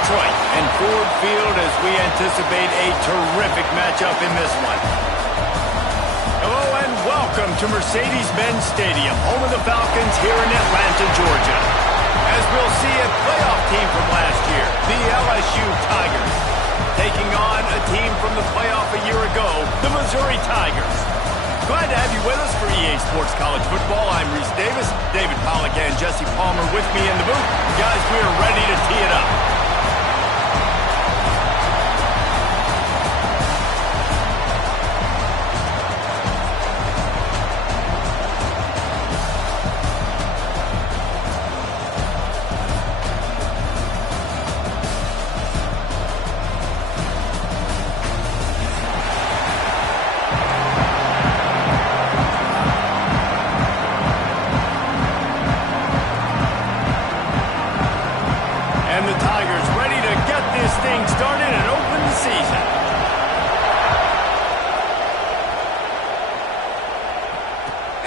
Detroit and Ford Field as we anticipate a terrific matchup in this one. Hello and welcome to Mercedes-Benz Stadium, home of the Falcons here in Atlanta, Georgia. As we'll see a playoff team from last year, the LSU Tigers, taking on a team from the playoff a year ago, the Missouri Tigers. Glad to have you with us for EA Sports College Football. I'm Reese Davis, David Pollack and Jesse Palmer with me in the booth. Guys, we are ready to tee it up.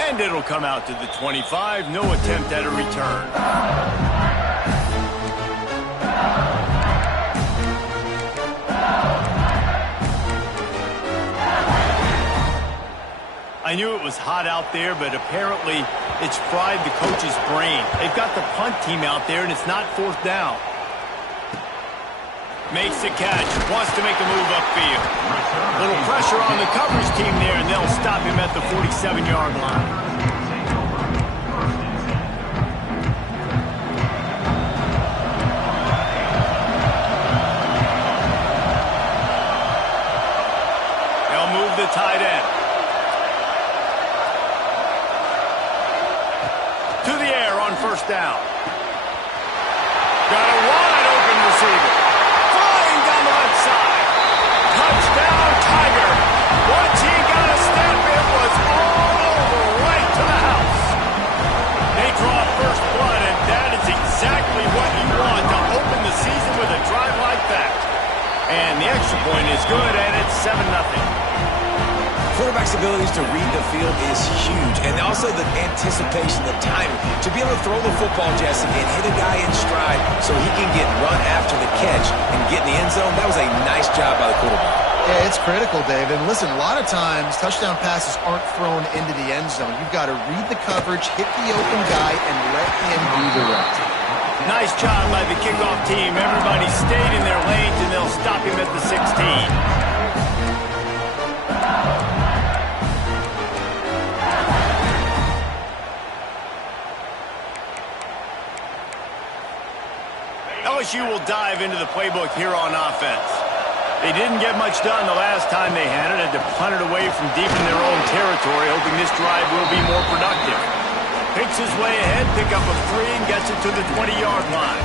And it'll come out to the 25. No attempt at a return. I knew it was hot out there, but apparently it's fried the coach's brain. They've got the punt team out there, and it's not fourth down. Makes the catch, wants to make a move upfield. Little pressure on the coverage team there, and they'll stop him at the 47-yard line. They'll move the tight end. To the air on first down. Got a wide open receiver. Touchdown, Tiger. Once he got a step, it was all over right to the house. They draw first blood, and that is exactly what you want to open the season with a drive like that. And the extra point is good, and it's 7-0. Quarterback's abilities to read the field is huge, and also the anticipation, the timing. To be able to throw the football, Jesse, and hit a guy in stride so he can get run after the catch and get in the end zone, that was a nice job by the quarterback. Yeah, it's critical, David. And listen, a lot of times touchdown passes aren't thrown into the end zone. You've got to read the coverage, hit the open guy, and let him do the rest. Nice job by the kickoff team. Everybody stayed in their lanes, and they'll stop him at the 16. LSU will dive into the playbook here on offense. They didn't get much done the last time they had it. Had to punt it away from deep in their own territory, hoping this drive will be more productive. Picks his way ahead, pick up a 3, and gets it to the 20-yard line.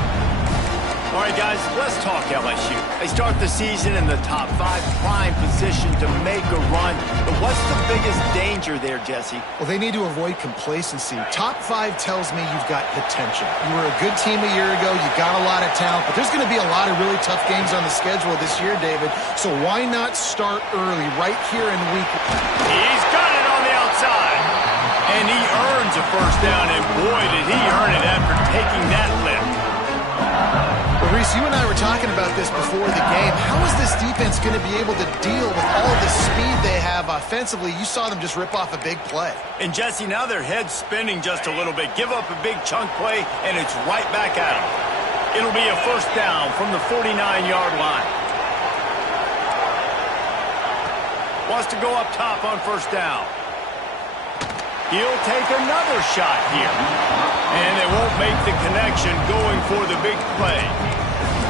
All right, guys, let's talk LSU. They start the season in the top 5, prime position to make a run. But what's the biggest danger there, Jesse? Well, they need to avoid complacency. Top 5 tells me you've got potential. You were a good team a year ago. You got a lot of talent. But there's going to be a lot of really tough games on the schedule this year, David. So why not start early right here in week 1? He's got it on the outside. And he earns a first down. And boy, did he earn it after taking that lift. Well, Reese, you and I were talking about this before the game. How is this defense going to be able to deal with all of the speed they have offensively? You saw them just rip off a big play. And, Jesse, now their head's spinning just a little bit. Give up a big chunk play, and it's right back at them. It'll be a first down from the 49-yard line. Wants to go up top on first down. He'll take another shot here. And they won't make the connection going for the big play.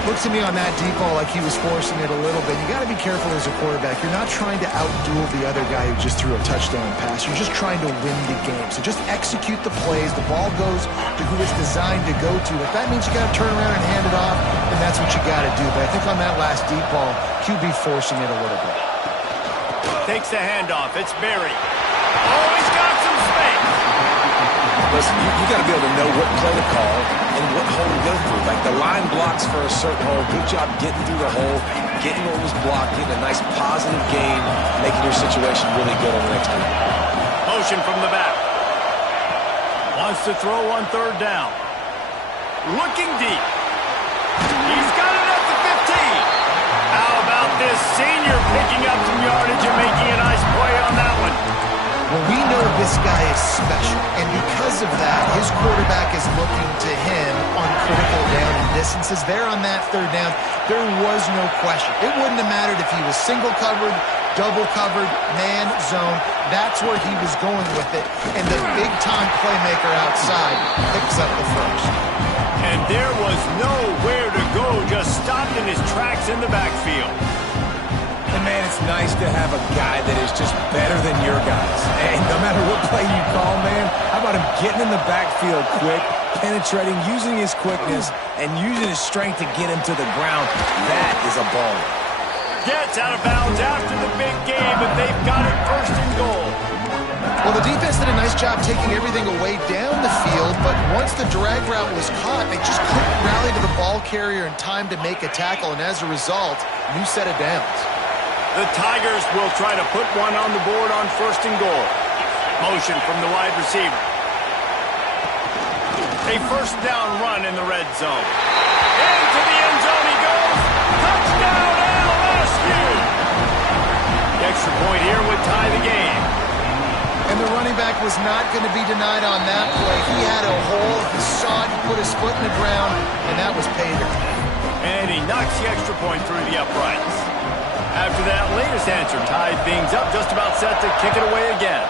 Looks to me on that deep ball like he was forcing it a little bit. You got to be careful as a quarterback. You're not trying to outduel the other guy who just threw a touchdown pass. You're just trying to win the game. So just execute the plays. The ball goes to who it's designed to go to. If that means you got to turn around and hand it off, then that's what you got to do. But I think on that last deep ball, QB forcing it a little bit. Takes the handoff. It's Berry. Oh, he's got some space. Listen, you got to be able to know what play to call and what hole to go through. Like the line blocks for a certain hole. Good job getting through the hole, getting what was blocked, getting a nice positive gain, making your situation really good on the next game. Motion from the back. Wants to throw on third down. Looking deep. He's got it at the picking up some yardage and making a nice play on that one. Well, we know this guy is special, and because of that, his quarterback is looking to him on critical down and distances. There on that third down, there was no question. It wouldn't have mattered if he was single covered, double covered, man, zone. That's where he was going with it, and the big-time playmaker outside picks up the first. And there was nowhere to go, just stopped in his tracks in the backfield. And, man, it's nice to have a guy that is just better than your guys. And no matter what play you call, man, how about him getting in the backfield quick, penetrating, using his quickness, and using his strength to get him to the ground. That is a baller. Gets out of bounds after the big game, and they've got it first and goal. Well, the defense did a nice job taking everything away down the field, but once the drag route was caught, they just couldn't rally to the ball carrier in time to make a tackle, and as a result, new set of downs. The Tigers will try to put one on the board on first and goal. Motion from the wide receiver. A first down run in the red zone. Into the end zone he goes. Touchdown LSU! The extra point here would tie the game. And the running back was not going to be denied on that play. He had a hole, he saw it, he put his foot in the ground, and that was pay dirt. And he knocks the extra point through the uprights. After that latest answer tied things up, just about set to kick it away again.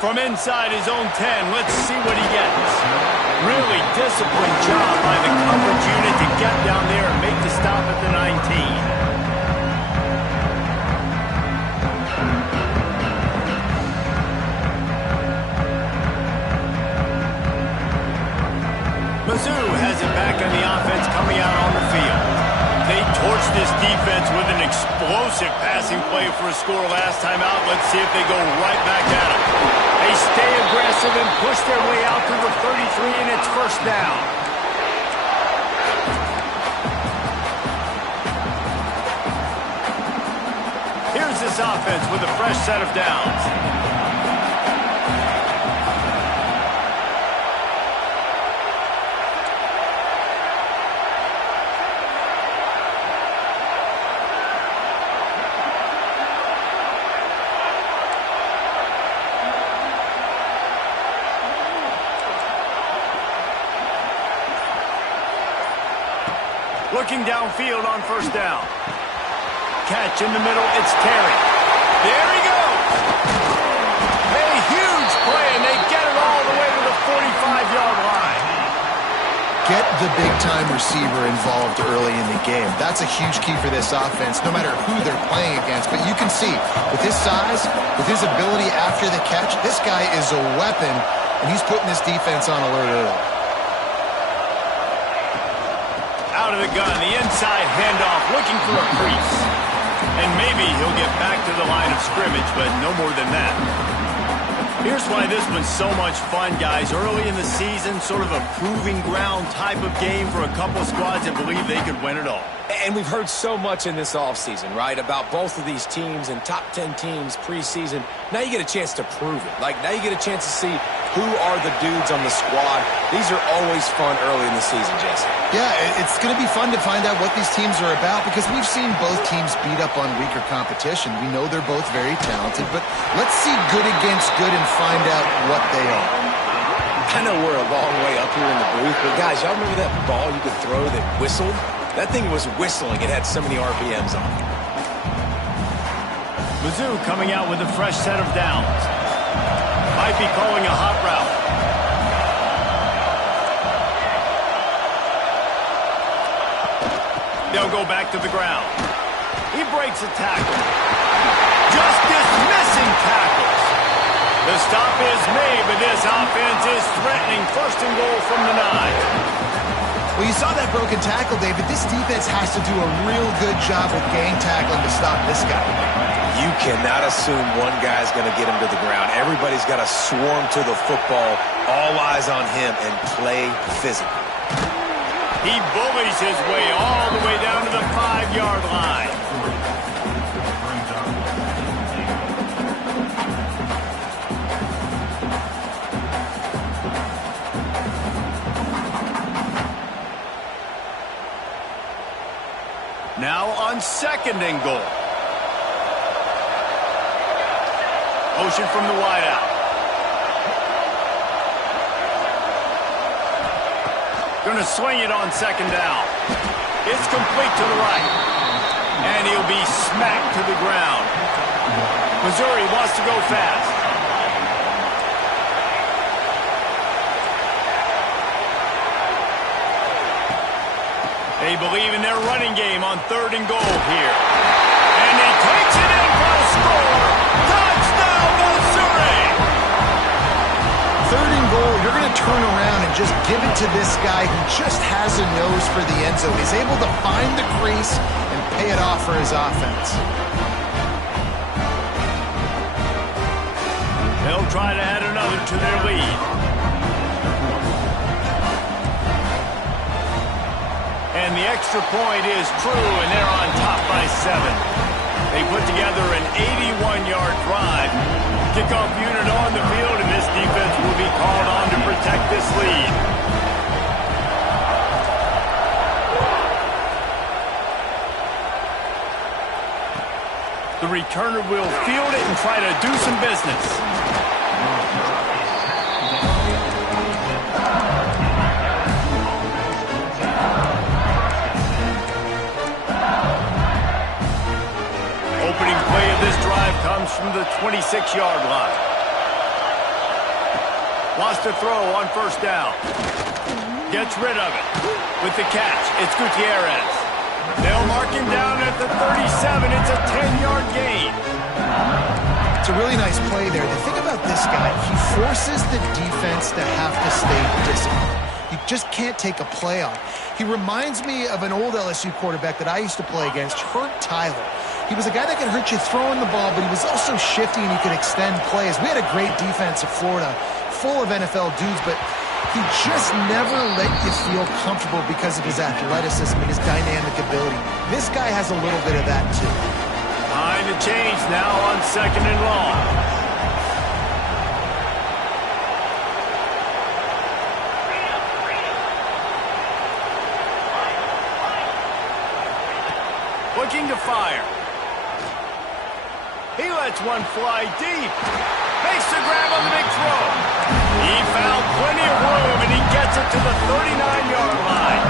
From inside his own 10, let's see what he gets. Really disciplined job by the coverage unit to get down there and make the stop at the 19. Mizzou has it back on the offense coming out on the field. They torched this defense with an explosive passing play for a score last time out. Let's see if they go right back at it. They stay aggressive and push their way out to the 33, and it's first down. Here's this offense with a fresh set of downs. Looking downfield on first down. Catch in the middle, it's Terry. There he goes! A huge play, and they get it all the way to the 45-yard line. Get the big-time receiver involved early in the game. That's a huge key for this offense, no matter who they're playing against. But you can see, with his size, with his ability after the catch, this guy is a weapon, and he's putting this defense on alert early. Out of the gun, the inside handoff, looking for a crease. And maybe he'll get back to the line of scrimmage, but no more than that. Here's why this was so much fun, guys. Early in the season, sort of a proving ground type of game for a couple squads that believe they could win it all. And we've heard so much in this offseason, right, about both of these teams and top 10 teams preseason. Now you get a chance to prove it. Like, now you get a chance to see who are the dudes on the squad. These are always fun early in the season, Jesse. Yeah, it's going to be fun to find out what these teams are about because we've seen both teams beat up on weaker competition. We know they're both very talented, but let's see good against good and find out what they are. I know we're a long way up here in the booth, but guys, y'all remember that ball you could throw that whistled? That thing was whistling. It had so many RPMs on it. Mizzou coming out with a fresh set of downs. Might be calling a hot route. They'll go back to the ground. He breaks a tackle. Just dismissing tackles. The stop is made, but this offense is threatening first and goal from the 9. Well, you saw that broken tackle, David. This defense has to do a real good job with gang tackling to stop this guy. You cannot assume one guy's going to get him to the ground. Everybody's got to swarm to the football, all eyes on him, and play physical. He bullies his way all the way down to the 5-yard line. Now on 2nd and goal. Motion from the wideout. Going to swing it on 2nd down. It's complete to the right. And he'll be smacked to the ground. Missouri wants to go fast. They believe in their running game on 3rd and goal here. And he takes it in for a score. Touchdown, Missouri! 3rd and goal, you're going to turn around and just give it to this guy who just has a nose for the end zone. He's able to find the crease and pay it off for his offense. They'll try to add another to their lead. And the extra point is true, and they're on top by 7. They put together an 81-yard drive. Kickoff unit on the field, and this defense will be called on to protect this lead. The returner will field it and try to do some business. Opening play of this drive comes from the 26-yard line. Wants to throw on 1st down. Gets rid of it. With the catch, it's Gutierrez. They'll mark him down at the 37. It's a 10-yard gain. It's a really nice play there. The thing about this guy, he forces the defense to have to stay disciplined. You just can't take a play off. He reminds me of an old LSU quarterback that I used to play against, Hurt Tyler. He was a guy that could hurt you throwing the ball, but he was also shifty and he could extend plays. We had a great defense at Florida, full of NFL dudes, but he just never let you feel comfortable because of his athleticism and his dynamic ability. This guy has a little bit of that too. Behind the change now on 2nd and long. Looking to fire. He lets one fly deep. Makes the grab on the big throw. He found plenty of room, and he gets it to the 39-yard line.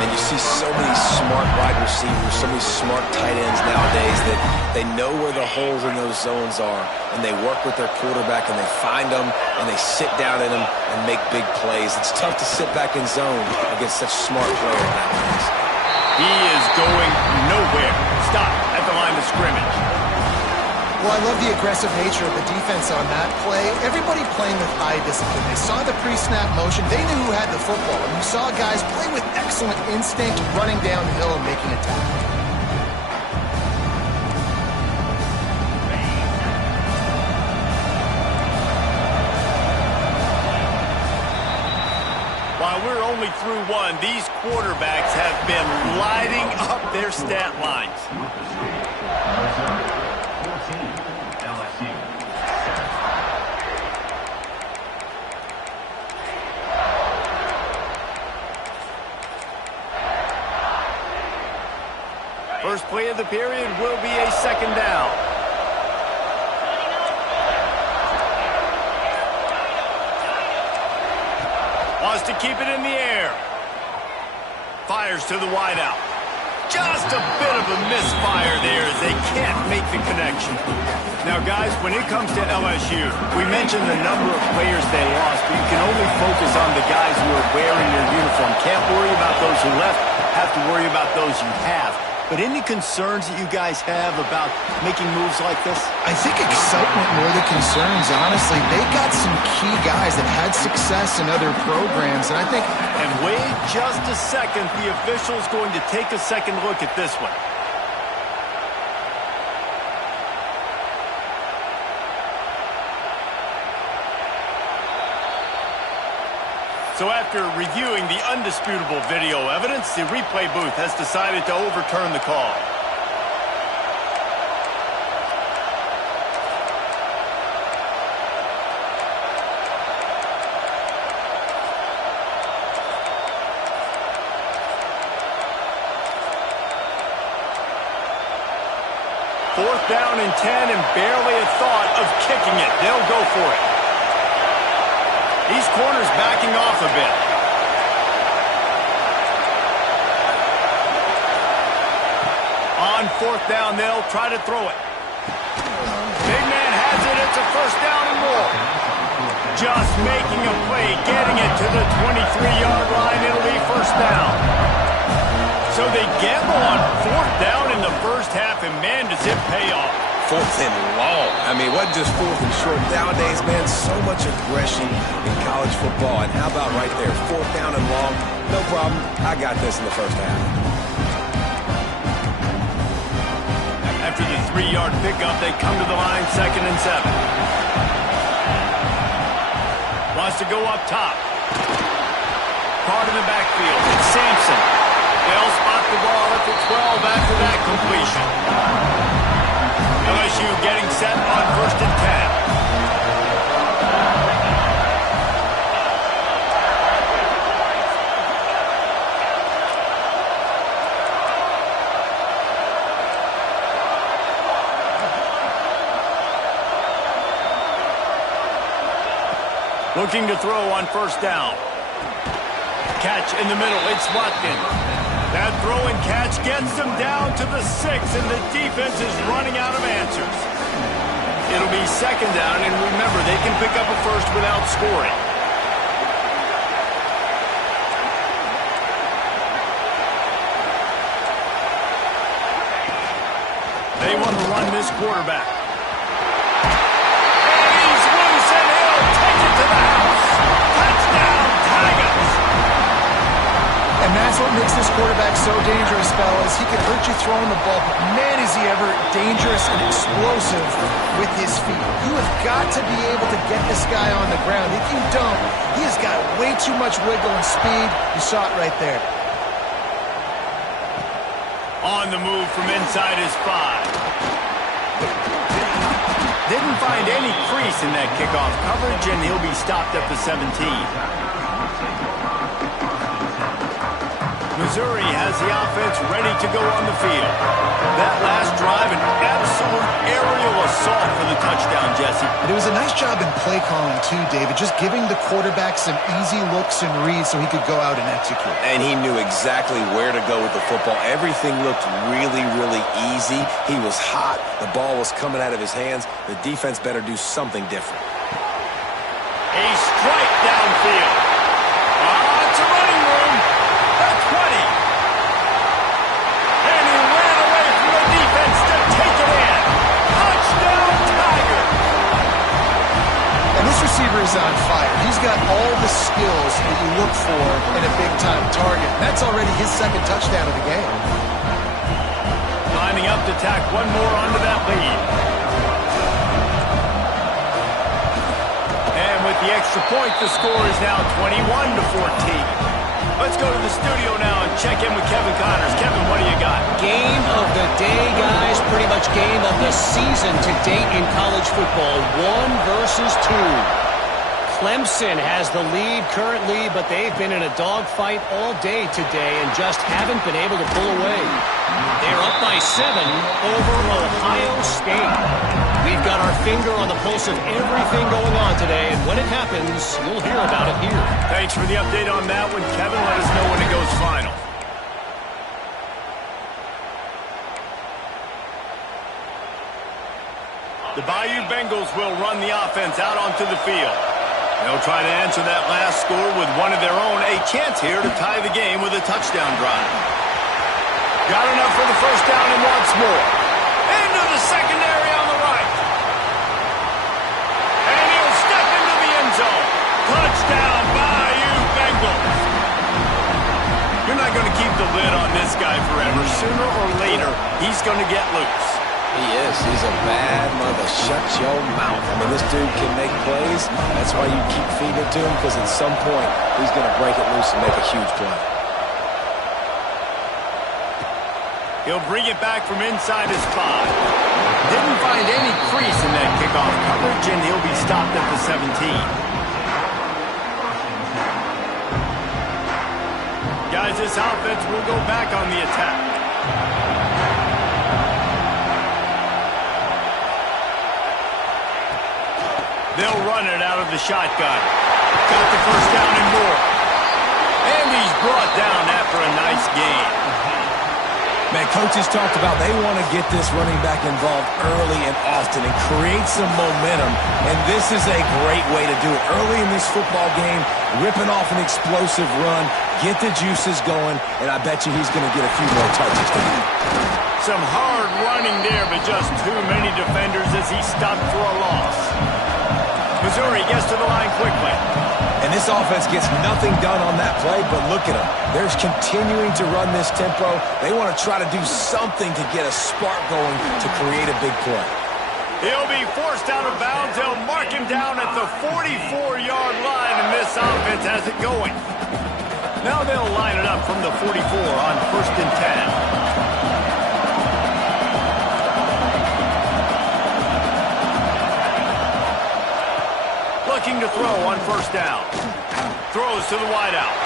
And you see so many smart wide receivers, so many smart tight ends nowadays that they know where the holes in those zones are, and they work with their quarterback, and they find them, and they sit down in them and make big plays. It's tough to sit back in zone against such smart players nowadays. He is going nowhere. Stop at the line of scrimmage. Well, I love the aggressive nature of the defense on that play. Everybody playing with high discipline. They saw the pre-snap motion. They knew who had the football. And you saw guys play with excellent instinct, running downhill and making a tackle. While we're only through one, these quarterbacks have been lighting up their stat lines. First play of the period will be a 2nd down. Wants to keep it in the air. Fires to the wideout. Just a bit of a misfire there as they can't make the connection. Now, guys, when it comes to LSU, we mentioned the number of players they lost, but you can only focus on the guys who are wearing their uniform. Can't worry about those who left, have to worry about those you have. But any concerns that you guys have about making moves like this? I think excitement more than concerns, honestly. They got some key guys that had success in other programs, and I think... And wait just a second. The official's going to take a second look at this one. So after reviewing the undisputable video evidence, the replay booth has decided to overturn the call. 4th down and 10 and barely a thought of kicking it. They'll go for it. These corners backing off a bit. On 4th down, they'll try to throw it. Big man has it. It's a 1st down and more. Just making a play, getting it to the 23-yard line. It'll be 1st down. So they gamble on 4th down in the first half, and man, does it pay off. 4th and long. I mean, what just 4th and short? Nowadays, man, so much aggression in college football. And how about right there, 4th down and long? No problem. I got this in the first half. After the 3-yard pickup, they come to the line, 2nd and 7. Wants to go up top. Caught in the backfield. It's Sampson. They'll spot the ball at the 12 after that completion. LSU getting set on 1st and 10. Looking to throw on 1st down. Catch in the middle. It's Watkins. That throw and catch gets them down to the 6, and the defense is running out of answers. It'll be 2nd down, and remember, they can pick up a first without scoring. They want to run this quarterback. And he's loose, and he'll take it to the house. Touchdown, Tigers. And that's what makes this quarterback so dangerous, fellas. He can hurt you throwing the ball, but man, is he ever dangerous and explosive with his feet. You have got to be able to get this guy on the ground. If you don't, he has got way too much wiggle and speed. You saw it right there. On the move from inside his 5. Didn't find any crease in that kickoff coverage, and he'll be stopped at the 17. Missouri has the offense ready to go on the field. That last drive, an absolute aerial assault for the touchdown, Jesse. It was a nice job in play calling, too, David, just giving the quarterback some easy looks and reads so he could go out and execute. And he knew exactly where to go with the football. Everything looked really, really easy. He was hot. The ball was coming out of his hands. The defense better do something different. A strike downfield. It's a running room. The 20. And he ran away from the defense to take it in. Touchdown, Tiger. And this receiver is on fire. He's got all the skills that you look for in a big-time target. That's already his 2nd touchdown of the game. Lining up to tack one more onto that lead. And with the extra point, the score is now 21-14. Let's go to the studio now and check in with Kevin Connors. Kevin, what do you got? Game of the day, guys. Pretty much game of the season to date in college football. 1 versus 2. Clemson has the lead currently, but they've been in a dogfight all day today and just haven't been able to pull away. They're up by 7 over Ohio State. We've got our finger on the pulse of everything going on today, and when it happens, you'll hear about it here. Thanks for the update on that one, Kevin. Let us know when it goes final. The Bayou Bengals will run the offense out onto the field. They'll try to answer that last score with one of their own. A chance here to tie the game with a touchdown drive. Got enough for the 1st down and wants more. Into the secondary on the right. And he'll step into the end zone. Touchdown, Bayou Bengals. You're not going to keep the lid on this guy forever. Sooner or later, he's going to get loose. He is. He's a bad mother. Shut your mouth. I mean, this dude can make plays. That's why you keep feeding it to him, because at some point, he's going to break it loose and make a huge play. He'll bring it back from inside his 5. Didn't find any crease in that kickoff coverage, and he'll be stopped at the 17. Guys, this offense will go back on the attack. They'll run it out of the shotgun. Got the first down and more. And he's brought down after a nice gain. Man, coaches talked about they want to get this running back involved early and often and create some momentum, and this is a great way to do it. Early in this football game, ripping off an explosive run, get the juices going, and I bet you he's going to get a few more touches tonight. Some hard running there, but just too many defenders as he stopped for a loss. Missouri gets to the line quickly. And this offense gets nothing done on that play, but look at them. They're continuing to run this tempo. They want to try to do something to get a spark going to create a big play. He'll be forced out of bounds. They'll mark him down at the 44-yard line, and this offense has it going. Now they'll line it up from the 44 on 1st and 10. Looking to throw on 1st down. Throws to the wideout.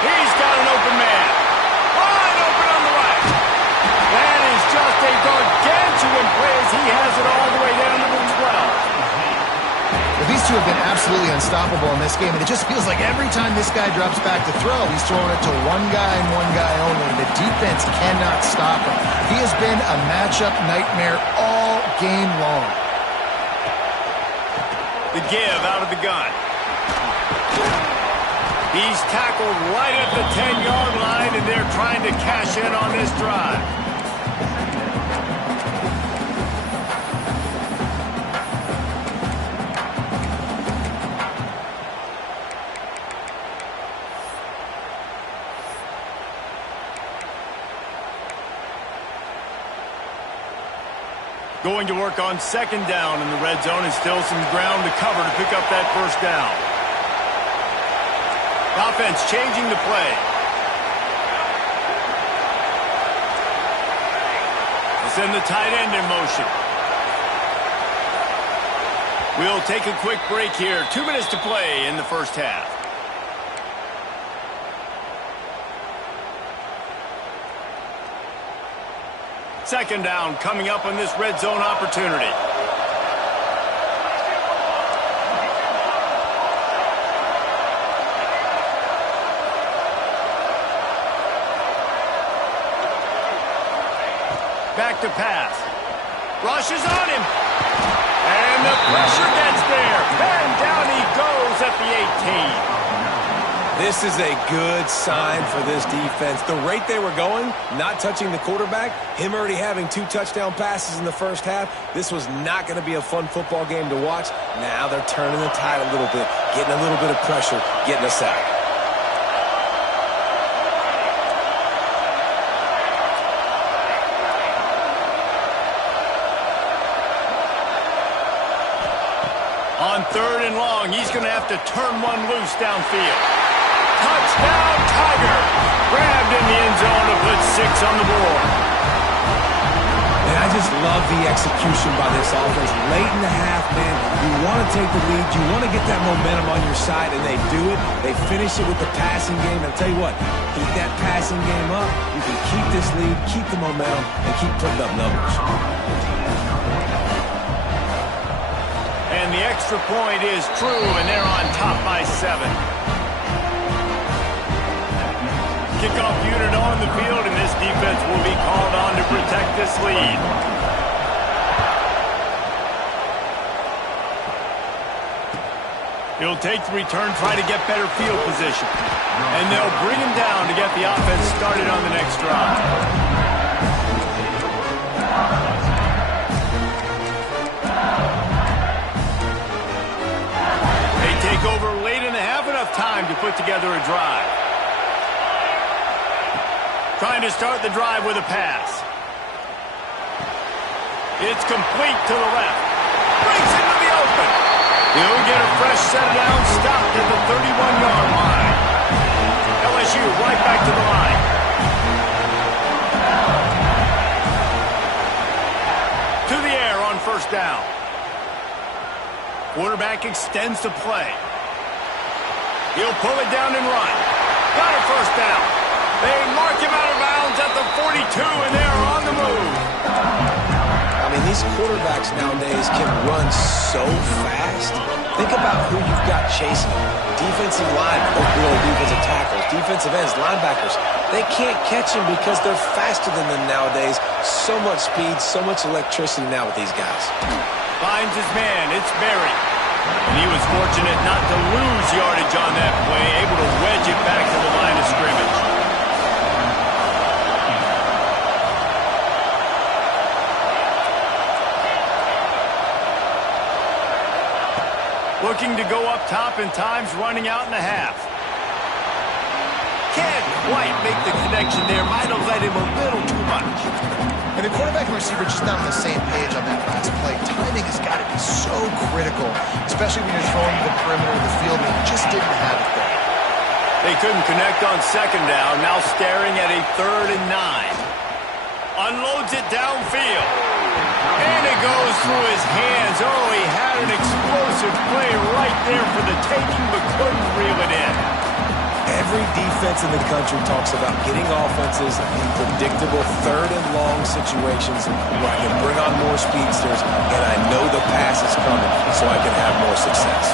He's got an open man. Wide open on the right. That is just a gargantuan play as he has it all the way down to the 12. Well, these two have been absolutely unstoppable in this game, and it just feels like every time this guy drops back to throw, he's throwing it to one guy and one guy only. The defense cannot stop him. He has been a matchup nightmare all game long. The give out of the gun. He's tackled right at the 10-yard line, and they're trying to cash in on this drive. Going to work on 2nd down in the red zone, and still some ground to cover to pick up that 1st down. Offense changing the play. We'll send the tight end in motion. We'll take a quick break here. 2 minutes to play in the 1st half. Second down coming up on this red zone opportunity. Back to pass. Rushes on him. And the pressure gets there. And down he goes at the 18. This is a good sign for this defense. The rate they were going, not touching the quarterback, him already having 2 touchdown passes in the 1st half, this was not going to be a fun football game to watch. Now they're turning the tide a little bit, getting a little bit of pressure, getting a sack. On 3rd and long, he's going to have to turn one loose downfield. Touchdown, Tiger! Grabbed in the end zone to put 6 on the board. And I just love the execution by this offense. Late in the half, man, you want to take the lead. You want to get that momentum on your side, and they do it. They finish it with the passing game. I'll tell you what, keep that passing game up. You can keep this lead, keep the momentum, and keep putting up numbers. And the extra point is true, and they're on top by 7. Kickoff unit on the field, and this defense will be called on to protect this lead. He'll take the return, try to get better field position. And they'll bring him down to get the offense started on the next drive. They take over late and have enough time to put together a drive. Trying to start the drive with a pass. It's complete to the left. Breaks into the open. He'll get a fresh set down, stopped at the 31-yard line. LSU right back to the line. To the air on 1st down. Quarterback extends the play. He'll pull it down and run. Got a 1st down. They mark him out of bounds at the 42, and they're on the move. I mean, these quarterbacks nowadays can run so fast. Think about who you've got chasing. Defensive linemen, defensive tackles, defensive ends, linebackers. They can't catch him because they're faster than them nowadays. So much speed, so much electricity now with these guys. Finds his man. It's Berry. And he was fortunate not to lose yardage on that play, able to wedge it back to the line of scrimmage. Looking to go up top, and time's running out in the half. Can't quite make the connection there. Might have led him a little too much. And the quarterback and receiver just not on the same page on that last play. Timing has got to be so critical, especially when you're throwing to the perimeter of the field, and he just didn't have it there. They couldn't connect on second down. Now staring at a 3rd and 9. Unloads it downfield. And it goes through his hands. Oh, he had an explosive play right there for the taking, but couldn't reel it in. Every defense in the country talks about getting offenses in predictable 3rd and long situations where I can bring on more speedsters and I know the pass is coming so I can have more success.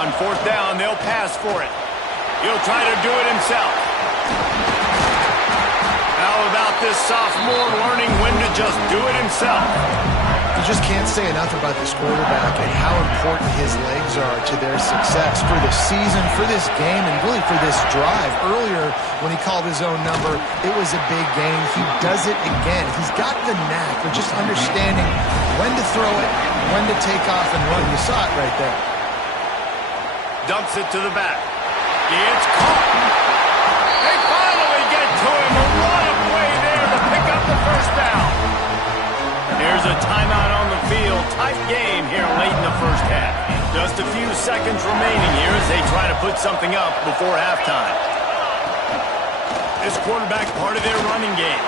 On 4th down, they'll pass for it. He'll try to do it himself. How about this sophomore learning when to just do it himself? You just can't say enough about this quarterback and how important his legs are to their success for the season, for this game, and really for this drive. Earlier, when he called his own number, it was a big gain. He does it again. He's got the knack of just understanding when to throw it, when to take off and run. You saw it right there. Dumps it to the back. It's caught. They finally get to him. What a play there to pick up the 1st down. Here's a timeout on the field. Tight game here late in the 1st half. Just a few seconds remaining here as they try to put something up before halftime. This quarterback part of their running game.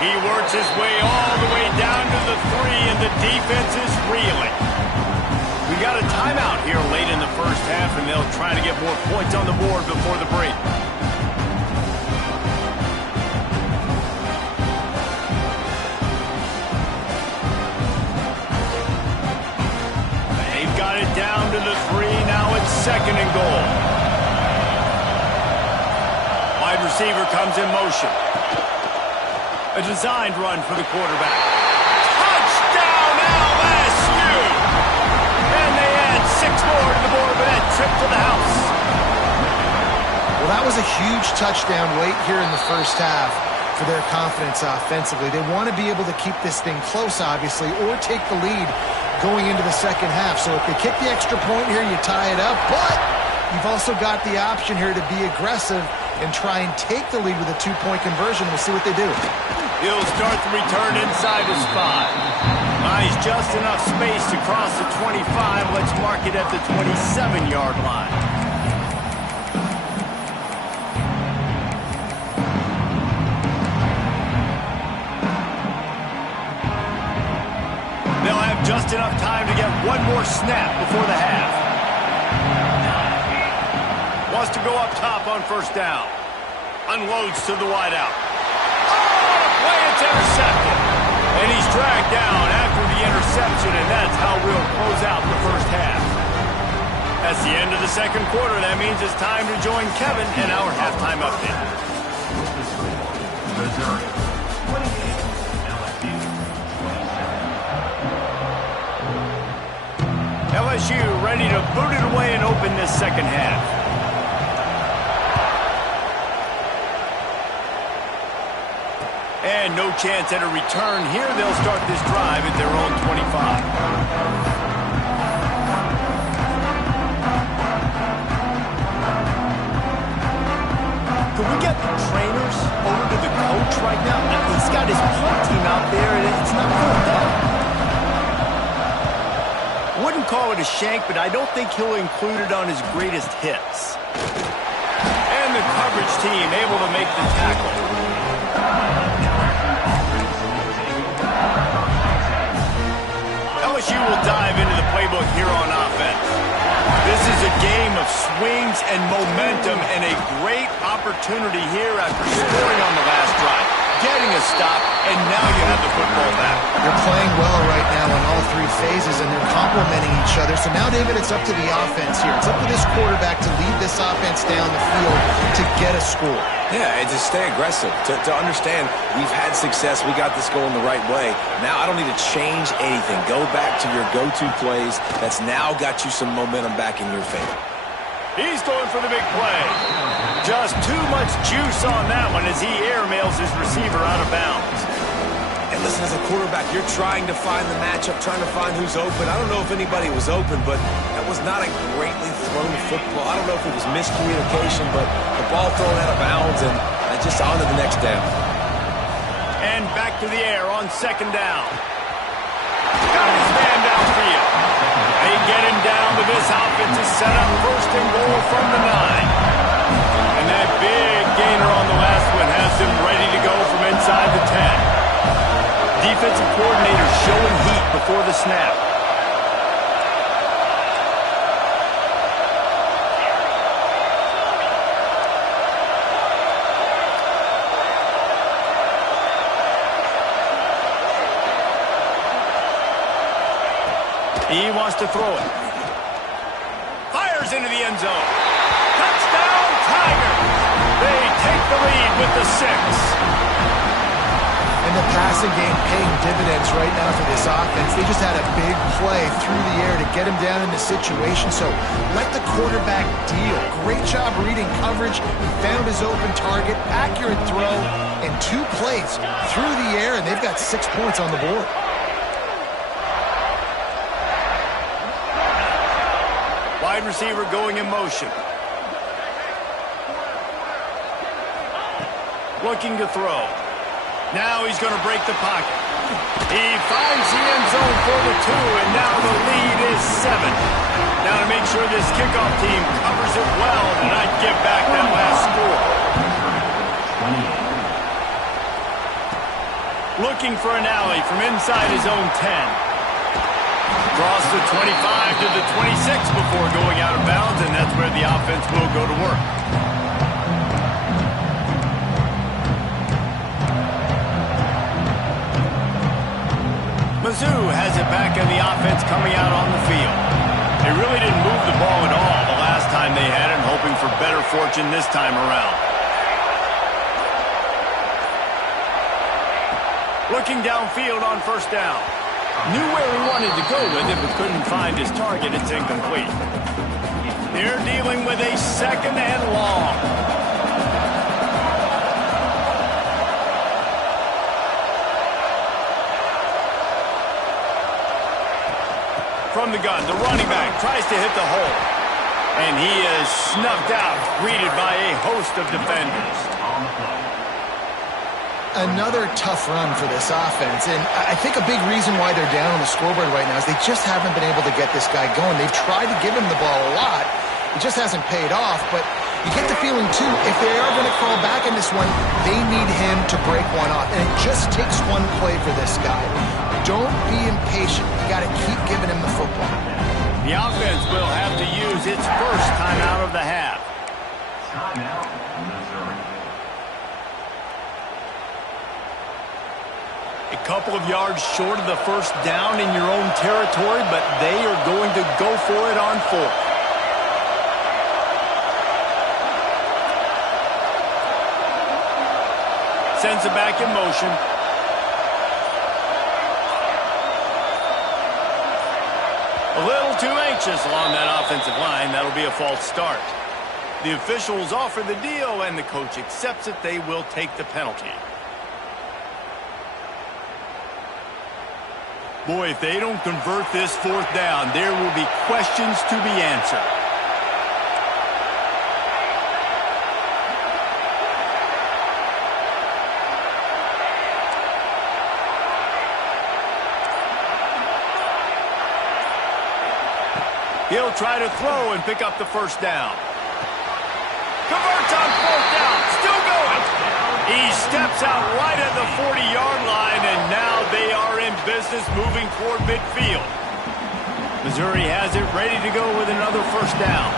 He works his way all the way down to the 3, and the defense is reeling. We got a timeout here late in the 1st half, and they'll try to get more points on the board before the break. They've got it down to the 3. Now it's 2nd and goal. Wide receiver comes in motion. A designed run for the quarterback. Touchdown, LSU! And they add 6 more to the board with that trip to the house. Well, that was a huge touchdown late here in the 1st half for their confidence offensively. They want to be able to keep this thing close, obviously, or take the lead going into the 2nd half. So if they kick the extra point here, you tie it up. But you've also got the option here to be aggressive and try and take the lead with a 2-point conversion. We'll see what they do. He'll start the return inside his 5. Nice, just enough space to cross the 25. Let's mark it at the 27-yard line. They'll have just enough time to get one more snap before the half. Wants to go up top on 1st down. Unloads to the wideout. Oh, play it's intercepted. And he's dragged down after the interception, and that's how we'll close out the 1st half. That's the end of the 2nd quarter. That means it's time to join Kevin in our halftime update. LSU ready to boot it away and open this 2nd half. And no chance at a return here. They'll start this drive at their own 25. Could we get the trainers over to the coach right now? He's got his punt team out there, and it's not going down. Wouldn't call it a shank, but I don't think he'll include it on his greatest hits. And the coverage team able to make the tackle. LSU will dive into the playbook here on offense. This is a game of swings and momentum and a great opportunity here after scoring on the last drive. getting a stop, and now you have the football back. They're playing well right now in all three phases, and they're complementing each other. So now, David, it's up to the offense here. It's up to this quarterback to lead this offense down the field to get a score. Yeah, and to stay aggressive, to understand we've had success, we got this going the right way. Now I don't need to change anything. Go back to your go-to plays. That's now got you some momentum back in your favor. He's going for the big play. Just too much juice on that one as he airmails his receiver out of bounds. And listen, as a quarterback, you're trying to find the matchup, trying to find who's open. I don't know if anybody was open, but that was not a greatly thrown football. I don't know if it was miscommunication, but the ball thrown out of bounds and just on to the next down. And back to the air on second down. Got his man downfield. They get him down to this offense is set up first and goal from the 9. And that big gainer on the last one has him ready to go from inside the 10. Defensive coordinator showing heat before the snap. He wants to throw it. Fires into the end zone. Touchdown, Tigers! They take the lead with the 6. And the passing game paying dividends right now for this offense. They just had a big play through the air to get him down in the situation. So let the quarterback deal. Great job reading coverage. He found his open target, accurate throw, and 2 plays through the air, and they've got 6 points on the board. Wide receiver going in motion. Looking to throw. Now he's going to break the pocket. He finds the end zone for the 2, and now the lead is 7. Now to make sure this kickoff team covers it well and not give back that last score. Looking for an alley from inside his own 10. Cross the 25 to the 26 before going out of bounds, and that's where the offense will go to work. Mizzou has it back in the offense coming out on the field. They really didn't move the ball at all the last time they had it, hoping for better fortune this time around. Looking downfield on first down. Knew where he wanted to go with it, but couldn't find his target. It's incomplete. They're dealing with a second and long. From the gun, the running back tries to hit the hole. And he is snuffed out, greeted by a host of defenders. Another tough run for this offense, and I think a big reason why they're down on the scoreboard right now is they just haven't been able to get this guy going. They've tried to give him the ball a lot. It just hasn't paid off, but you get the feeling, too, if they are going to crawl back in this one, they need him to break one off, and it just takes one play for this guy. Don't be impatient. You got to keep giving him the football. The offense will have to use its first timeout of the half. Timeout, Missouri. A couple of yards short of the first down in your own territory, but they are going to go for it on 4th. Sends it back in motion. A little too anxious along that offensive line. That'll be a false start. The officials offer the deal, and the coach accepts it. They will take the penalty. Boy, if they don't convert this 4th down, there will be questions to be answered. He'll try to throw and pick up the first down. Converts on 4th down. Still going. He steps out right at the 40-yard line, and now they are in business moving toward midfield. Missouri has it ready to go with another first down.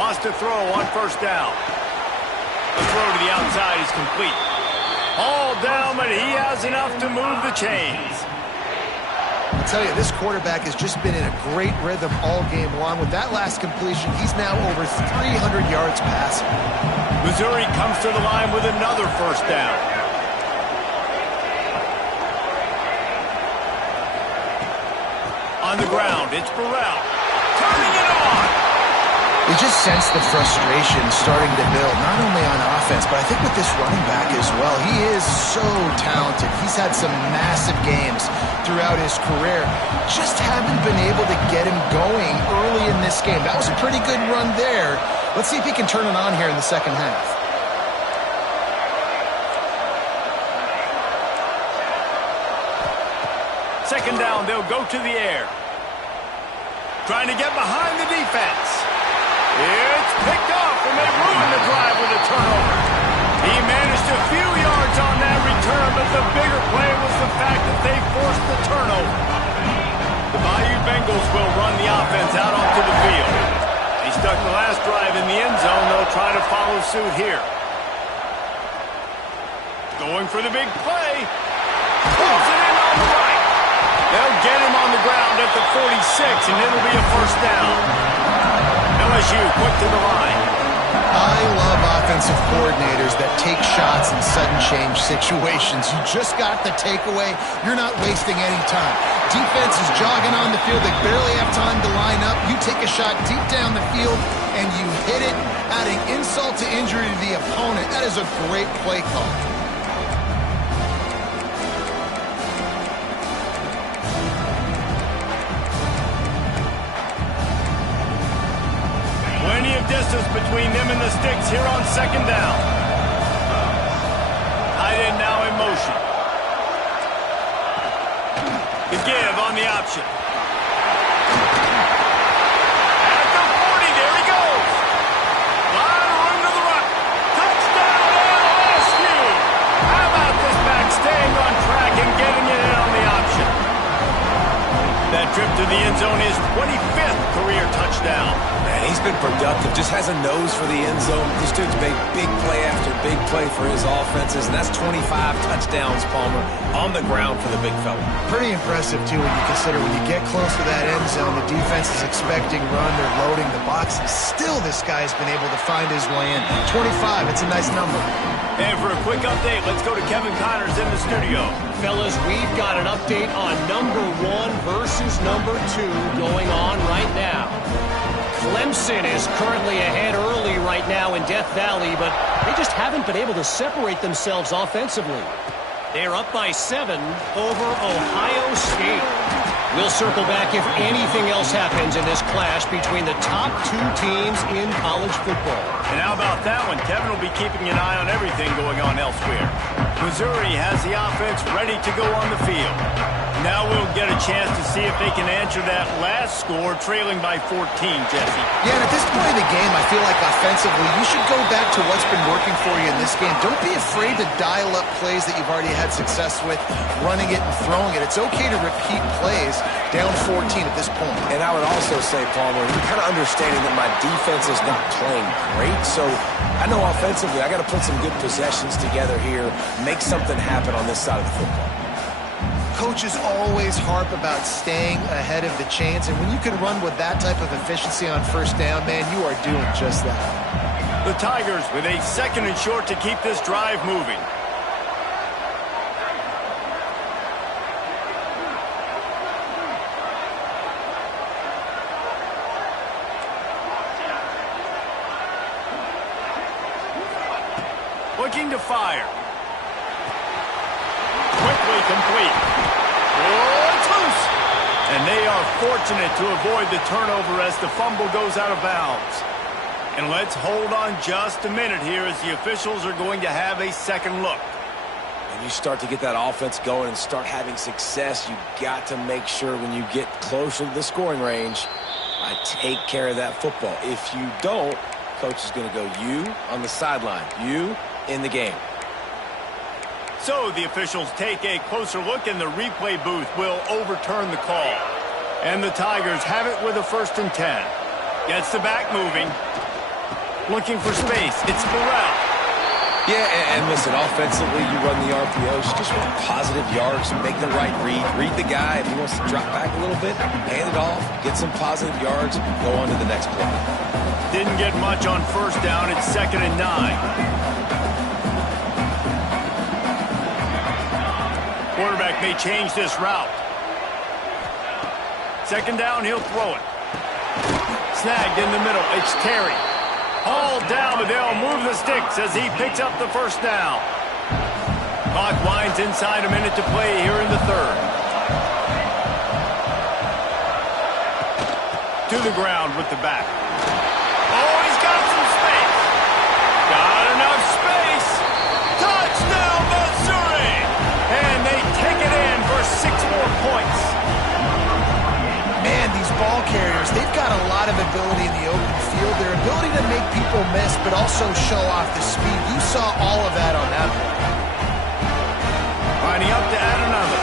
Wants to throw on first down. The throw to the outside is complete. All down, but he has enough to move the chains. I tell you, this quarterback has just been in a great rhythm all game long. With that last completion, he's now over 300 yards passing. Missouri comes to the line with another first down. On the ground, it's Burrell. Turning it on. You just sense the frustration starting to build, not only on offense, but I think with this running back as well. He is so talented. He's had some massive games throughout his career. Just haven't been able to get him going early in this game. That was a pretty good run there. Let's see if he can turn it on here in the second half. Second down, they'll go to the air. Trying to get behind the defense. It's picked off, and they ruin the drive with a turnover. He managed a few yards on that return, but the bigger play was the fact that they forced the turnover. The Bayou Bengals will run the offense out onto the field. They stuck the last drive in the end zone. They'll try to follow suit here. Going for the big play. Pulls it in on the right. They'll get him on the ground at the 46, and it'll be a first down. LSU quick to the line. I love offensive coordinators that take shots in sudden change situations. You just got the takeaway. You're not wasting any time. Defense is jogging on the field. They barely have time to line up. You take a shot deep down the field, and you hit it, adding insult to injury to the opponent. That is a great play call. Plenty of distance between them and the sticks here on second down. Tight end now in motion. The give on the option. At the 40, there he goes. Line run to the right. Touchdown LSU. How about this back staying on track and getting it in on the option? That trip to the end zone is 25th career touchdown. Man, he's been productive, just has a nose for the end zone. This dude's made big play after big play for his offenses, and that's 25 touchdowns, Palmer, on the ground for the big fella. Pretty impressive, too, when you consider when you get close to that end zone, the defense is expecting run, they're loading the box, and still this guy's been able to find his way in. 25, it's a nice number. And for a quick update, let's go to Kevin Connors in the studio. Fellas, we've got an update on number 1 versus number 2 going on right now. Clemson is currently ahead early right now in Death Valley, but they just haven't been able to separate themselves offensively. They're up by 7 over Ohio State. We'll circle back if anything else happens in this clash between the top 2 teams in college football. And how about that one? Kevin will be keeping an eye on everything going on elsewhere. Missouri has the offense ready to go on the field. Now we'll get a chance to see if they can answer that last score, trailing by 14, Jesse. Yeah, and at this point in the game, I feel like offensively, you should go back to what's been working for you in this game. Don't be afraid to dial up plays that you've already had success with, running it and throwing it. It's okay to repeat plays down 14 at this point. And I would also say, Palmer, you're kind of understanding that my defense is not playing great, so I know offensively I got to put some good possessions together here, make something happen on this side of the football. Coaches always harp about staying ahead of the chains, and when you can run with that type of efficiency on first down, man, you are doing just that. The Tigers with a second and short to keep this drive moving. Looking to fire. Quickly complete. Oh, it's loose. And they are fortunate to avoid the turnover as the fumble goes out of bounds. And let's hold on just a minute here as the officials are going to have a second look. When you start to get that offense going and start having success, you got to make sure when you get closer to the scoring range, I take care of that football. If you don't, coach is going to go you on the sideline, you in the game. So the officials take a closer look, and the replay booth will overturn the call. And the Tigers have it with a 1st and 10. Gets the back moving. Looking for space. It's Burrell. Yeah, and listen, offensively, you run the RPOs, you just want positive yards, make the right read the guy. If he wants to drop back a little bit, hand it off, get some positive yards, go on to the next play. Didn't get much on first down. It's 2nd and 9. Quarterback may change this route. 2nd down, he'll throw it. Snagged in the middle. It's Terry. Hauled down, but they'll move the sticks as he picks up the first down. Clock winds inside a minute to play here in the 3rd. To the ground with the back. Oh, he's got some space. Got enough space. Touchdown, Missouri! And they take it in for 6 more points. Man, these ball carriers, they've got a lot of ability in the open field. Their ability to make people miss, but also show off the speed. You saw all of that on that play. Lining up to add another.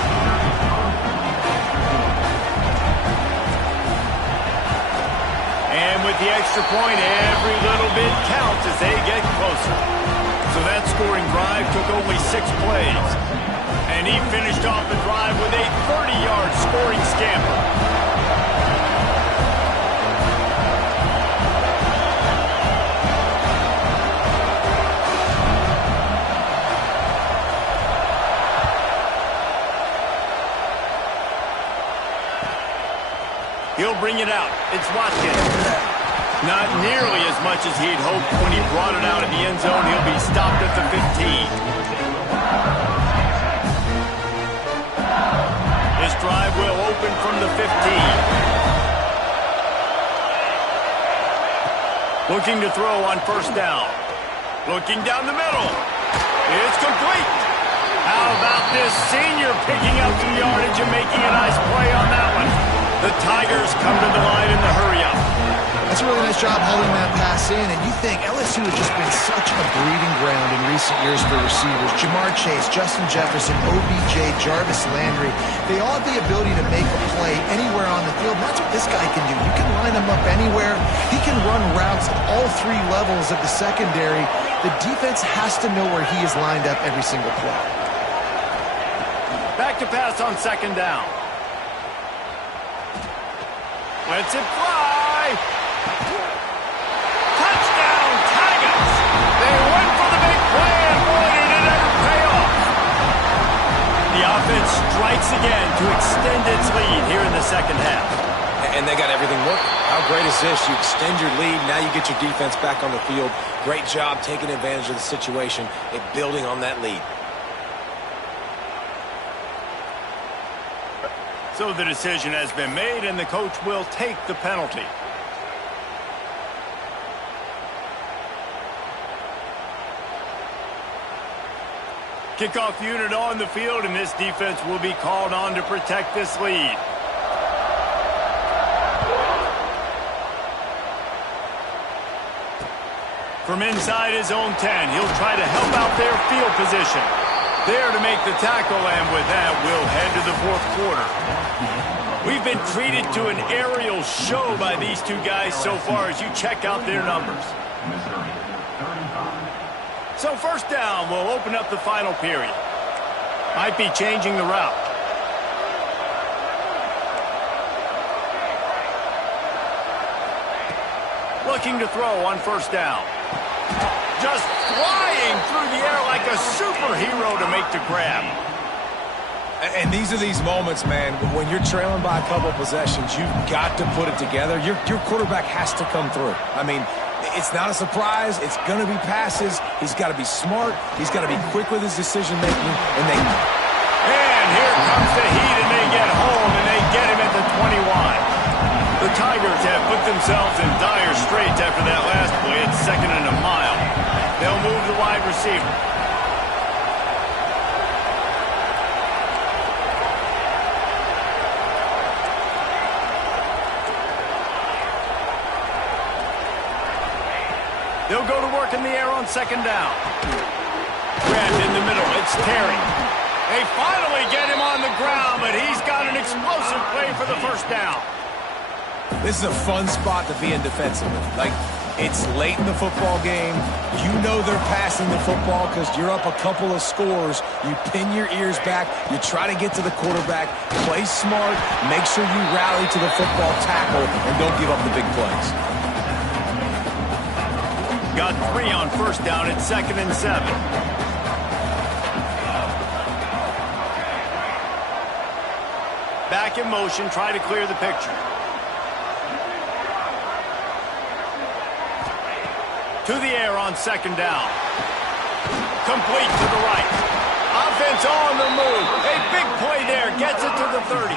And with the extra point, every little bit counts as they get closer. So that scoring drive took only 6 plays. And he finished off the drive with a 30-yard scoring scamper. He'll bring it out. It's Watkins. Not nearly as much as he'd hoped when he brought it out of the end zone. He'll be stopped at the 15. This drive will open from the 15. Looking to throw on first down. Looking down the middle. It's complete. How about this senior picking up some yardage and making a nice play on that one? The Tigers come to the line in the hurry-up. That's a really nice job holding that pass in, and you think LSU has just been such a breeding ground in recent years for receivers. Jamar Chase, Justin Jefferson, OBJ, Jarvis Landry, they all have the ability to make a play anywhere on the field, and that's what this guy can do. You can line him up anywhere. He can run routes at all 3 levels of the secondary. The defense has to know where he is lined up every single play. Back to pass on 2nd down. Lets it fly. Touchdown, Tigers. They went for the big play, and boy, did it ever pay off. The offense strikes again to extend its lead here in the 2nd half. And they got everything working. How great is this? You extend your lead, now you get your defense back on the field. Great job taking advantage of the situation and building on that lead. So the decision has been made, and the coach will take the penalty. Kickoff unit on the field, and this defense will be called on to protect this lead. From inside his own 10, he'll try to help out their field position. There to make the tackle, and with that, we'll head to the 4th quarter. We've been treated to an aerial show by these 2 guys so far as you check out their numbers. So first down, we'll open up the final period. Might be changing the route. Looking to throw on first down. Just flying through the air like a superhero to make the grab. And these are these moments, man, when you're trailing by a couple possessions, you've got to put it together. Your quarterback has to come through. I mean, it's not a surprise. It's going to be passes. He's got to be smart. He's got to be quick with his decision-making. And here comes the heat, and they get home, and they get him at the 21. The Tigers have put themselves in dire straits after that last play. It's 2nd and a mile. They'll move the wide receiver. They'll go to work in the air on 2nd down. Grabbed in the middle. It's Terry. They finally get him on the ground, but he's got an explosive play for the first down. This is a fun spot to be in defensively. Like, It's late in the football game. You know they're passing the football because you're up a couple of scores. You pin your ears back. You try to get to the quarterback. Play smart. Make sure you rally to the football tackle and don't give up the big plays. Got 3 on first down at 2nd and 7. Back in motion, try to clear the picture. To the air on 2nd down. Complete to the right. Offense on the move. A big play there. Gets it to the 30.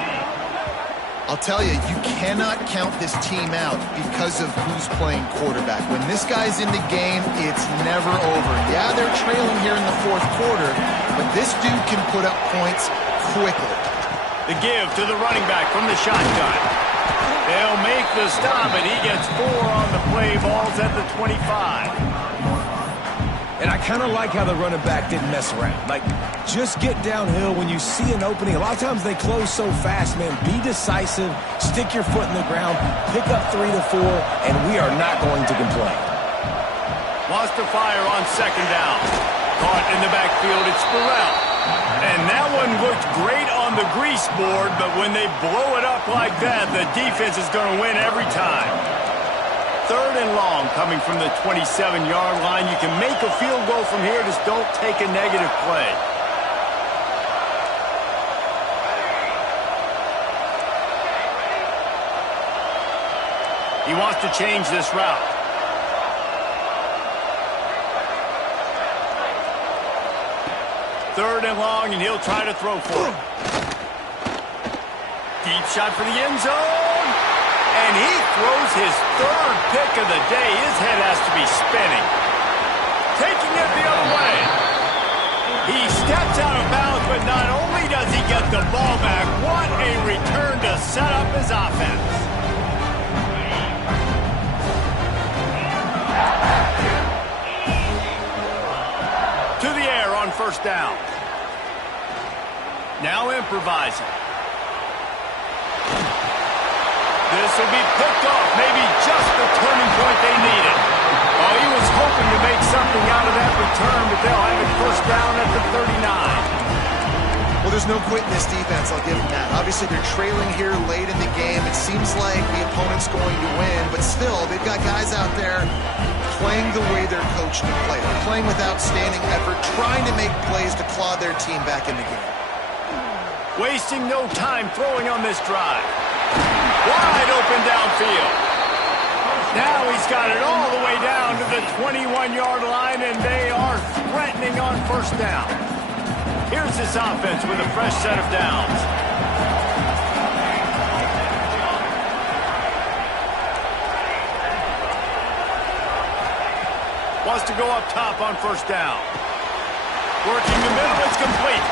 I'll tell you, you cannot count this team out because of who's playing quarterback. When this guy's in the game, it's never over. Yeah, they're trailing here in the 4th quarter, but this dude can put up points quickly. The give to the running back from the shotgun. They'll make the stop, and he gets 4 on the play. Ball's at the 25. And I kind of like how the running back didn't mess around. Like, just get downhill when you see an opening. A lot of times they close so fast, man. Be decisive, stick your foot in the ground, pick up 3 to 4, and we are not going to complain. Wants to fire on 2nd down. Caught in the backfield, it's Burrell. And that one looked great on the grease board, but when they blow it up like that, the defense is going to win every time. 3rd and long coming from the 27-yard line. You can make a field goal from here, just don't take a negative play. He wants to change this route. Third and long, and he'll try to throw for it. Deep shot for the end zone. And he throws his 3rd pick of the day. His head has to be spinning. Taking it the other way. He steps out of bounds, but not only does he get the ball back, what a return to set up his offense. To the air on 1st down. Now improvising. This will be picked off. Maybe just the turning point they needed. Oh, he was hoping to make something out of that return, but they'll have it 1st down at the 39. Well, there's no quitting this defense, I'll give them that. Obviously, they're trailing here late in the game. It seems like the opponent's going to win, but still, they've got guys out there playing the way they're coached to play. They're playing with outstanding effort, trying to make plays to claw their team back in the game. Wasting no time throwing on this drive. Wide open downfield. Now he's got it all the way down to the 21-yard line, and they are threatening on 1st down. Here's this offense with a fresh set of downs. Wants to go up top on 1st down. Working the middle, it's complete.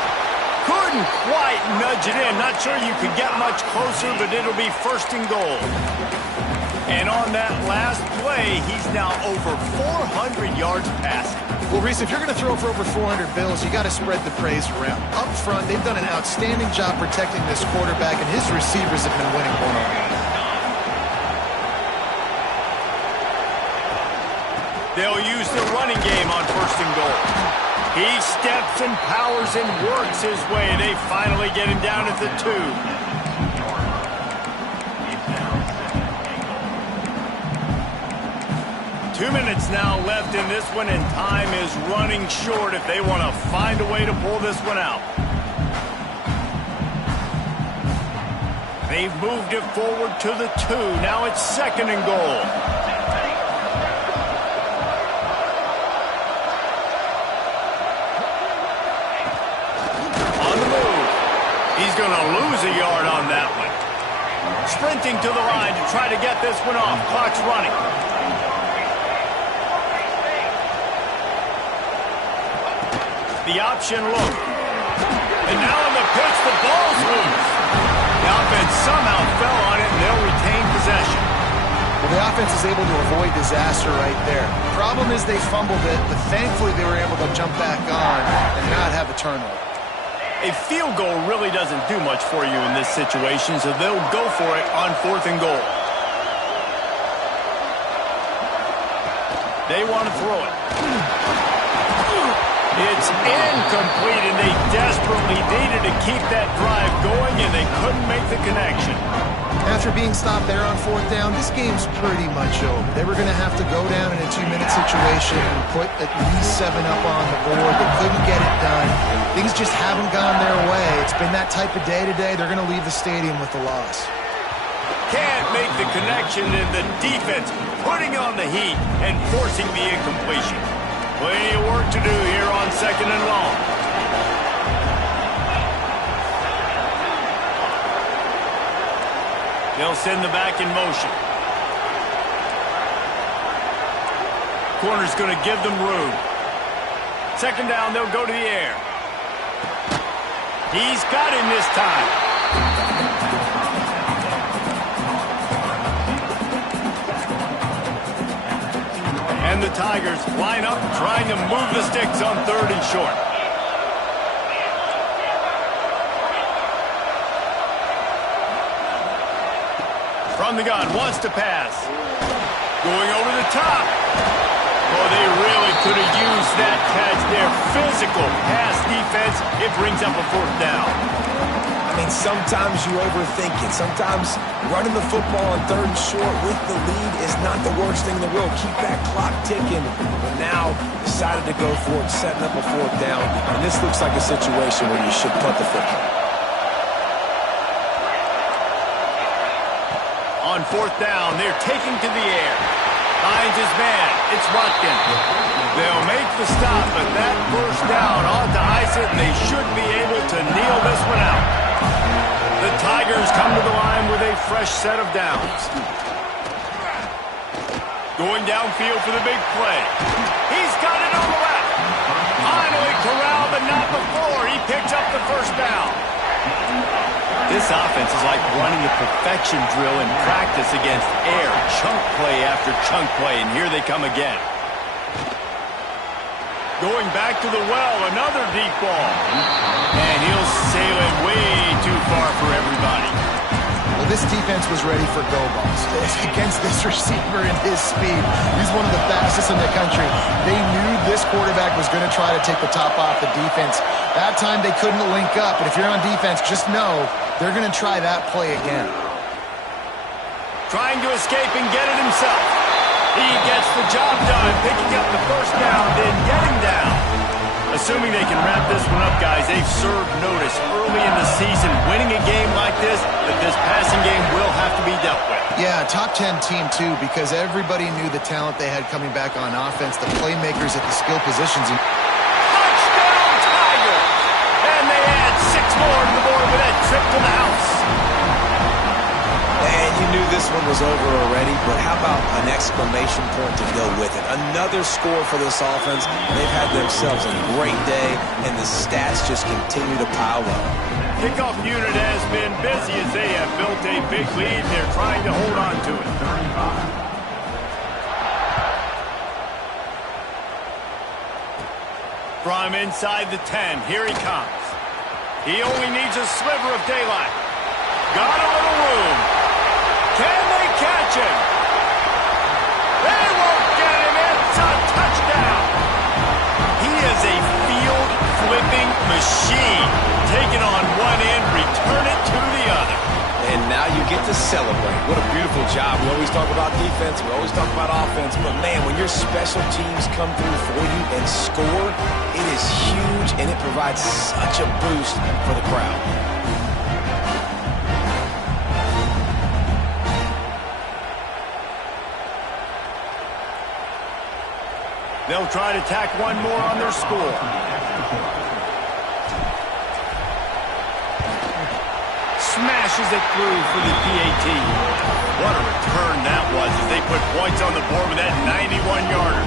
Couldn't quite nudge it in. Not sure you could get much closer, but it'll be 1st and goal. And on that last play, he's now over 400 yards passing. Well, Reese, if you're going to throw for over 400 bills, you got to spread the praise around. Up front, they've done an outstanding job protecting this quarterback, and his receivers have been winning one-on-one. They'll use the running game on 1st and goal. He steps and powers and works his way. They finally get him down at the 2. 2 minutes now left in this one, and time is running short if they want to find a way to pull this one out. They've moved it forward to the 2. Now it's 2nd and goal. On the move. He's going to lose a yard on that one. Sprinting to the line to try to get this one off. Clock's running. The option look. And now on the pitch, the ball's loose. The offense somehow fell on it, and they'll retain possession. Well, the offense is able to avoid disaster right there. Problem is they fumbled it, but thankfully they were able to jump back on and not have a turnover. A field goal really doesn't do much for you in this situation, so they'll go for it on 4th and goal. They want to throw it. It's incomplete, and they desperately needed to keep that drive going, and they couldn't make the connection. After being stopped there on 4th down, this game's pretty much over. They were going to have to go down in a 2-minute situation and put at least 7 up on the board. They couldn't get it done. Things just haven't gone their way. It's been that type of day today. They're going to leave the stadium with the loss. Can't make the connection, and the defense putting on the heat and forcing the incompletion. Plenty of work to do here on 2nd and long. They'll send the back in motion. Corner's going to give them room. 2nd down, they'll go to the air. He's got him this time. And the Tigers line up trying to move the sticks on 3rd and short. From the gun, wants to pass. Going over the top. Oh, they really could have used that catch there. Physical pass defense. It brings up a 4th down. I mean, sometimes you overthink it. Sometimes running the football on 3rd and short with the lead is not the worst thing in the world. Keep that clock ticking. But now decided to go for it, setting up a 4th down. And this looks like a situation where you should punt the football. On 4th down, they're taking to the air. Finds his man. It's Watkins. They'll make the stop, but that 1st down ought to ice it, and they should be able to kneel this one out. The Tigers come to the line with a fresh set of downs. Going downfield for the big play. He's got it on the left. Finally corralled, but not before. He picks up the 1st down. This offense is like running a perfection drill in practice against air. Chunk play after chunk play, and here they come again. Going back to the well, another deep ball. And he'll sail it way too far for everybody. Well, this defense was ready for go balls. Against this receiver and his speed, he's one of the fastest in the country. They knew this quarterback was going to try to take the top off the defense. That time they couldn't link up, but if you're on defense, just know they're going to try that play again. Trying to escape and get it himself. He gets the job done, picking up the 1st down, then getting down. Assuming they can wrap this one up, guys, they've served notice early in the season, winning a game like this, that this passing game will have to be dealt with. Yeah, top 10 team, too, because everybody knew the talent they had coming back on offense, the playmakers at the skill positions. Touchdown, Tigers! And they add 6 more to the board with that trip to the house. And you knew this one was over already, but how about an exclamation point to go with it? Another score for this offense. They've had themselves a great day, and the stats just continue to pile up. Kickoff unit has been busy as they have built a big lead. They're trying to hold on to it. From inside the 10, here he comes. He only needs a sliver of daylight. Got a little room. Can they catch him? They won't get him. It's a touchdown. He is a field-flipping machine. Take it on one end, return it to the other. And now you get to celebrate. What a beautiful job. We always talk about defense. We always talk about offense. But, man, when your special teams come through for you and score, it is huge, and it provides such a boost for the crowd. They'll try to tack one more on their score. Smashes it through for the PAT. What a return that was as they put points on the board with that 91-yarder.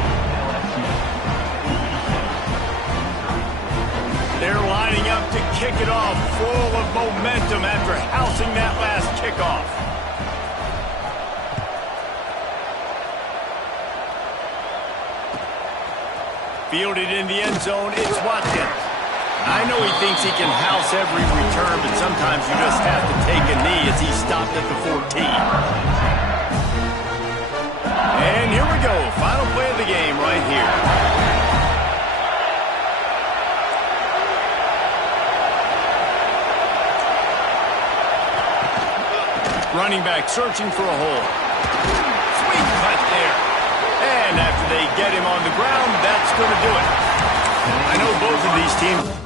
They're lining up to kick it off full of momentum after housing that last kickoff. Fielded in the end zone, it's Watkins. I know he thinks he can house every return, but sometimes you just have to take a knee as he stopped at the 14. And here we go, final play of the game Running back searching for a hole. Sweet cut there. And after they get him on the ground, that's going to do it. I know both of these teams